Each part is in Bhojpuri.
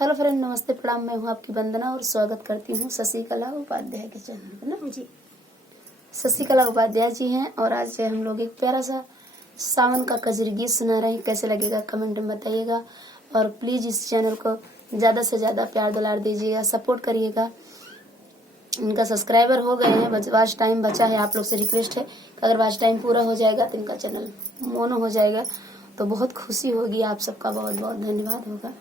हेलो फ्रेंड, नमस्ते, प्रणाम। मैं हूं आपकी वंदना और स्वागत करती हूं शशिकला उपाध्याय के चैनल पर ना जी। शशिकला उपाध्याय जी हैं और आज हम लोग एक प्यारा सा सावन का कजरी गीत सुना रहे हैं। कैसे लगेगा कमेंट में बताइएगा और प्लीज इस चैनल को ज्यादा से ज्यादा प्यार दुलार दीजिएगा, सपोर्ट करिएगा। इनका सब्सक्राइबर हो गए हैं, वॉच टाइम बचा है। आप लोग से रिक्वेस्ट है कि अगर वॉच टाइम पूरा हो जाएगा तो इनका चैनल मोनो हो जाएगा तो बहुत खुशी होगी। आप सबका बहुत बहुत धन्यवाद होगा।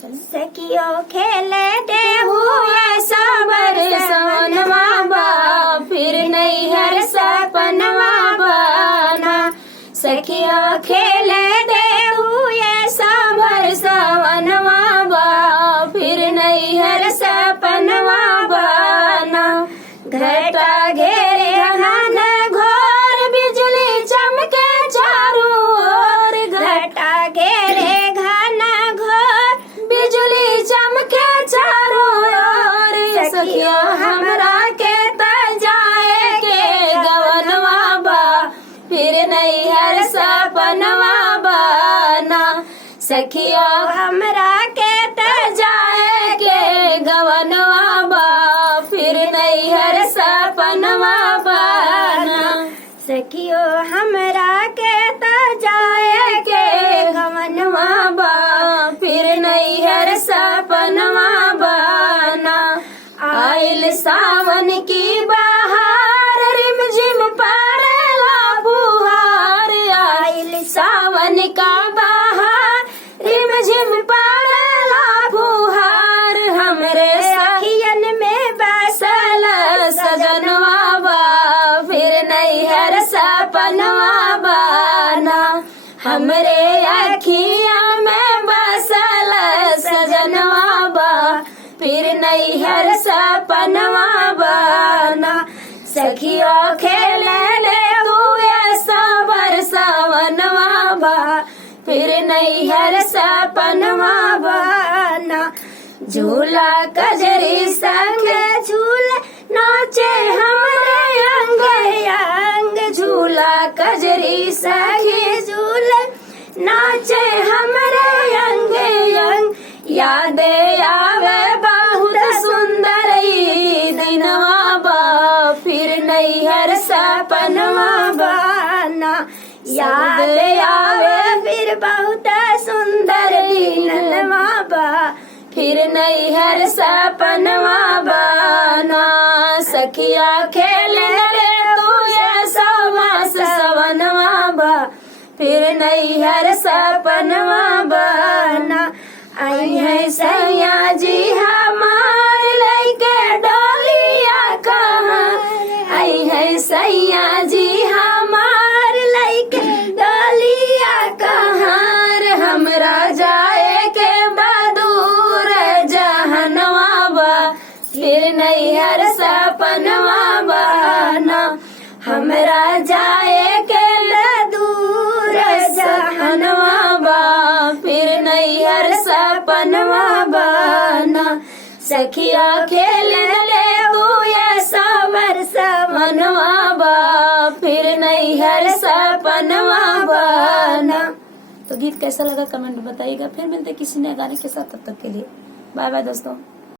सखियो खेले देहु साबर सवनवा बा, फिर नैहर सपनवा बना। सखियो खेले देहु साबर सवनवा बा, फिर नैहर सपनवा बना। घटा घेरे घन घोर बिजली चमके चारों ओर, घटा घेरे घन घोर बिजली चमके चारों ओर। सखियो हमरा के त जाए के गवनवा बा, फिर नैहर सपनवा बना। सखियो हमरा के त जाए के गवनवा बा, फिर नैहर सपनवा बना। सखियो हमरा के त जाए के गवनवा बा, फिर नैहर सपनवा बना। आइल सावन की बहार, रिमझिम पड़ेला फुहार। आइल सावन का बहार, रिमझिम पड़ेला फुहार। हमरे सखियन में बसल सजनवा बा, फिर नैहर सपनवा बना। हमरे अखिया में बसल सजनवा बा, फिर नैहर सपनवा बना। सखियो खेले ले हुए साबर सवनवा बा, फिर नैहर सपनवा बना। झूला कजरी संगे झूले नाचे हमरे अंग अंग। झूला कजरी संगे झूले नाचे हमरे अंग अंग। यादे आवे बहुत सुंदर ई दिनवा बा, फिर नैहर सपनवा बना। याद आवे फिर बहुत सुंदर दिनवा बा, फिर नैहर सपनवा बना। सखिया खेले रे तू सवास सवनवा बा, फिर नैहर सपनवा बना। आई है सैया जी हमार लइके डोलिया कहाँ। आई है सैया जी हमार लइके डोलिया कहाँ। हमरा जाए के बदूर जहनवा बा, फिर नैहर सपनवा बना। हमरा जाए के दूर जहनवा बा, फिर नैहर सपनवा बना। सखिया खेले ले हुए साबर सवनवा बा, फिर नैहर सपनवा बना। तो गीत कैसा लगा कमेंट में बताइएगा। फिर मिलते किसी नए गाने के साथ, तब तक के लिए बाय बाय दोस्तों।